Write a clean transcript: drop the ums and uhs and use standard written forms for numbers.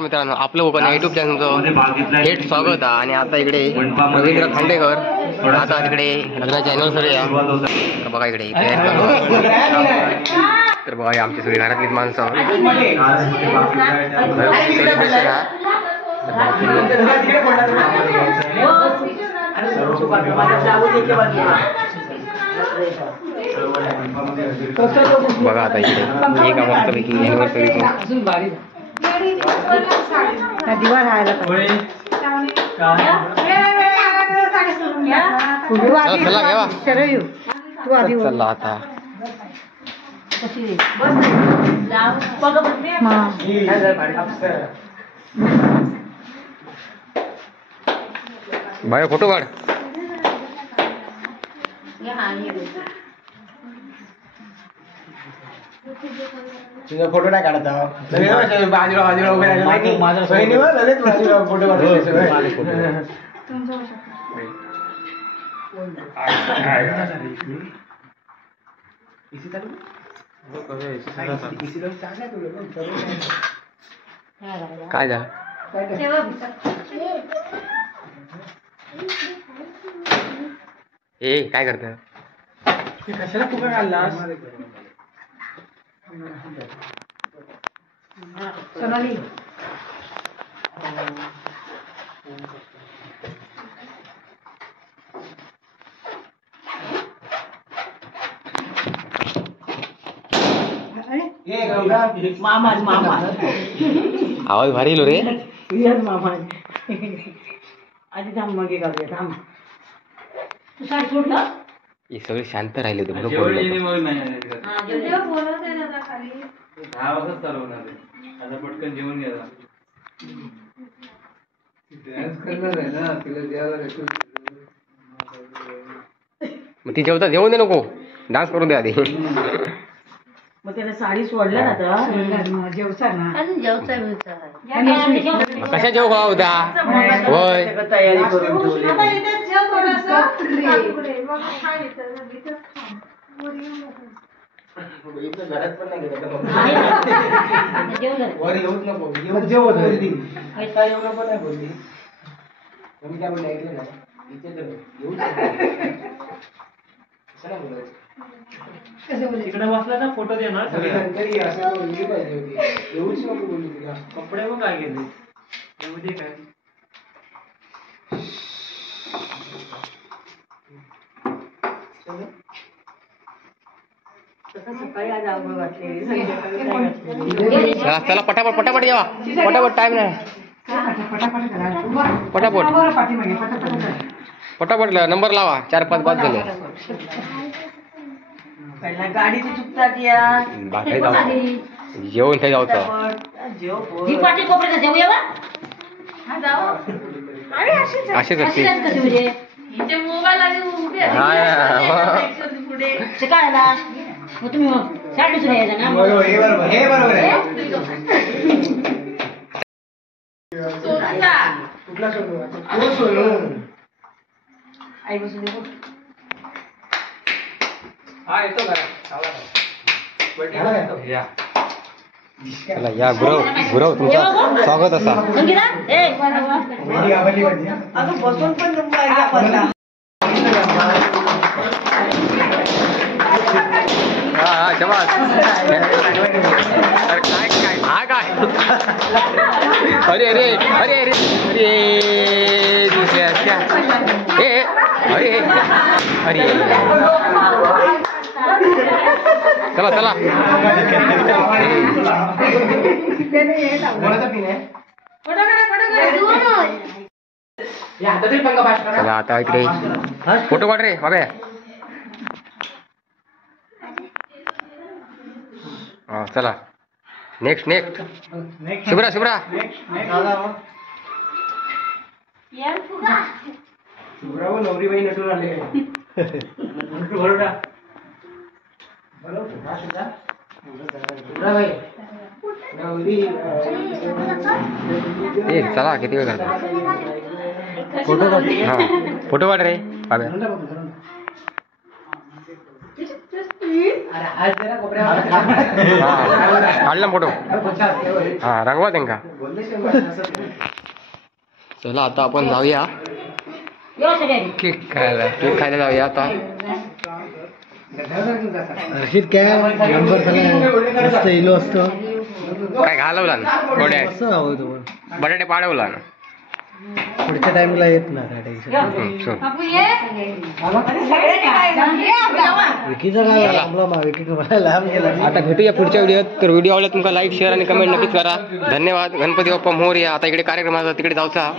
मित्रांनो, आपलं कोकण युट्यूब चॅनलचं थेट स्वागत आहे. आणि आता इकडे रवींद्र खांडेकर आता तिकडे लग्नाची अॅनिव्हर्सरी आहे. तर बघा इकडे तर बघा आमची सगळी घरातलीच माणसं सेलिब्रेशन आहे. बघा आता इकडे एक मस्तपैकी अॅनिव्हर्सरी चला घेवा चला आता भाई फोटो काढ. तुझा फोटो नाही काढत बाजूला बाजूला उभे राहिला फोटो काय झालं ए काय करत कशाला फुका काढलास सोनाली मामा मामा आवाज भारी लो रे मामा आधी थांब मग थांब तू काय सोडलं हे सगळे शांत राहिले होते पटकन जेवण घ्यायला मग ती जेवता जेवून दे नको डान्स करून दे आधी. मग त्याला साडी सोडलं ना तर जेवसा ना अजून कशा जेव खावा होता होय तयारी करून घरात पण नाही वर येऊच नको जेवत काय एवढं पण नाही बोलली मी काय बोलले ऐकलं ना तिकडे बसला ना फोटो देणार तरी असं बोलली पाहिजे होती येऊच नको बोलली तुला कपडे मग काय केले येऊ काय चला चला पटापट पटापट जेवा पटापट टाइम नाही पटापट पटापट नंबर लावा 4-5 बाद झाले गाडीची चुकतात या बाकी जेवण काही जाऊचं असेच असते आई बसून चला या गुरव गुरव तुमचं स्वागत असा बसून पण हा शबास. अरे काय काय हा काय अरे अरे अरे अरे अरे दुसऱ्या अरे अरे चला चला चला आता इकडे फोटो काढ रे बाबा. हा चला नेक्स्ट नेक्स्ट शुभ्रा शुभ्रा नवरी बाई नटून आले चला किती वेळ करता फोटो हा फोटो काढ रे बाबा. काढला फोटो हा रंगवा त्यांका. चला आता आपण जाऊया केक खायला जाऊया आता. हर्षित काय नंबर मस्त इलो असतो. काय घालवला ना मस्त हवं तो पण. बटाटे पाडवला ना. पुढच्या टाइमला येत ना काय टेन्शन. विकीचा काय प्रॉब्लेम आहे? विकी मला लांब गेला. आता भेटूया पुढच्या व्हिडिओत. तर व्हिडिओ आवडला तुमका लाईक शेअर आणि कमेंट नक्कीच करा. धन्यवाद. गणपती बाप्पा मोरया. आता इकडे कार्यक्रम आहे तिकडे जाऊचा.